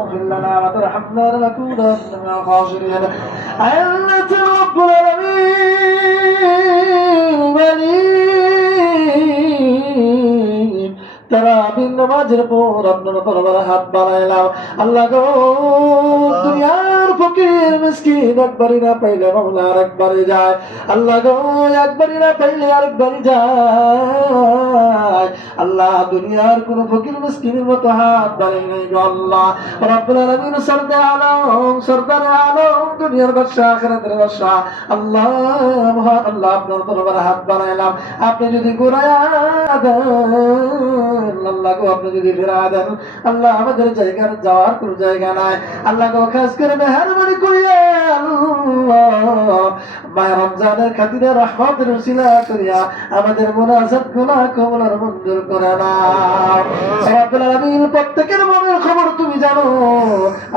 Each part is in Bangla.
اغفر لنا وترحمنا لنكونن من الخاسرين. أنت رب العالمين তারাবির নামাজের পর আপনার দরবারে হাত বাড়াইলাম। আল্লাহ গো, দুনিয়ার ফকির মিসকিন একবারই না পাইলে মাওলা আরেকবারে যায়। আল্লাহ গো, একবারই না পাইলে আরেকবারে যায়। আল্লাহ, দুনিয়ার কোন ফকির মিসকিনের মতো হাত বাড়াই নাই গো আল্লাহ। রব্বুল আলামিন সরদারে আলম দুনিয়ার বাদশা আখিরাতের বাদশা আল্লাহ, মহান আল্লাহ, আপনার দরবারে হাত বাড়াইলাম। আপনি যদি ঘুরায়া দেন আল্লাহ গো, আপনি যদি ফিরা দেন আল্লাহ, আমাদের জায়গার যাওয়ার কোন জায়গা নাই। আল্লাহ গো, খাস করে মেহরবানি করিয়া আল্লাহ মাহে রমজানের খাতিরে রহমতের উসিলা করিয়া আমাদের মুনাজাত গুনাহ কবুল আর মঞ্জুর করে নাও। রব্বুল আলামিন, প্রত্যেকের মনের খবর তুমি জানো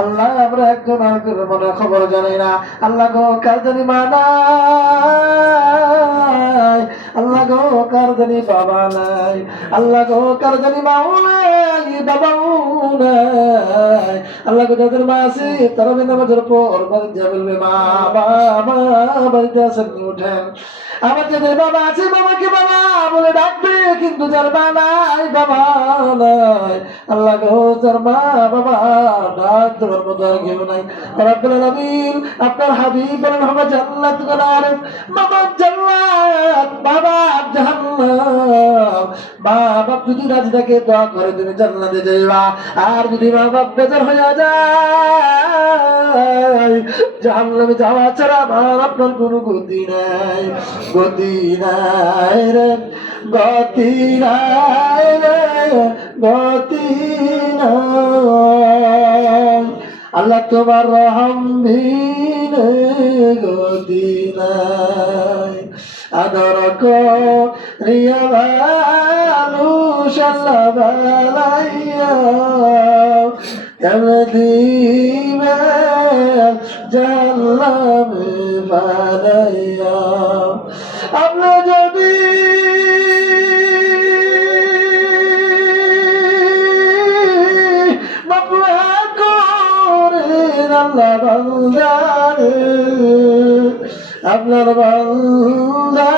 আল্লাহ, আমরা একজন আরেকজনের মনের খবর জানি না। আল্লাহ গো, কার জানি মা নাই, আল্লাহ গো, কার জানি বাবা নাই, আল্লাহ গো, কার জানি মাও নাই, বাবাও নাই। আল্লাহ গো, যাদের মা আছে তারা নামাজের পর বাড়িতে বলবে মা বাবা, বাড়িতে আসেন উঠেন। আমার যাদের বাবা আছে বাবাকে বাবা বলে ডাকবে, কিন্তু যার মা নাই বাবা নাই, আল্লাহ গো, যার মা বাবা ডাক দেওয়ার মতো আর কেউ নাই। রব্বুল আলামিন, আপনার হাবিব বলেন হবে জান্নাত আরেফ, বাবা জান্নাত, বাবা জাহান্নাম। মা বাপ যদি রাজি থাকে দোয়া করে তুমি জান্নাতে যাইবা, আর যদি মা বাপ বেজার হইয়া যায় জাহান্নামে যাওয়া ছাড়া আমার আপনার কোনো গতি নাই, গতি নাই রে, গতি নাই রে, গতি নাই। আল্লাহ তোমার রহম বিনে গতি নাই। আদর করিয়া মানুষ আল্লাহ বানাইয়া কেমনে দিবে জানলামে বানাইয়া। আপনি যদি আল্লাহ বান্দারে, আপনার বান্দা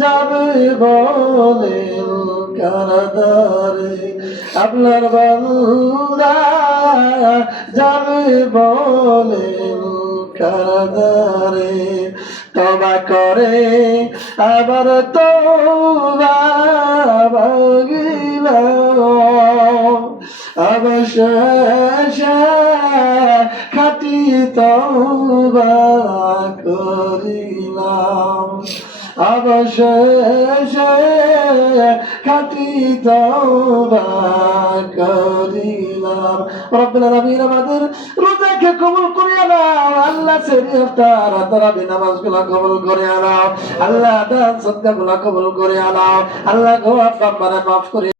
যাবে বলেন কারাগারে, আপনার বান্দা যাবে বলেন কারাগারে। তওবা করে আবার তওবা ভাঙিল, অবশেষে খাঁটি তওবা করিলাম, অবশেষে খাঁটি তওবা করিলাম। রব্বুল আলামিন, আমাদের রোজাকে কবুল করিয়া নাও আল্লাহ, ইফতার তারাবি নামাজগুলো কবুল করিয়া নাও আল্লাহ, দান সদকাগুলো কবুল করিয়া নাও আল্লাহ গো, আব্বা আম্মারে মাফ করে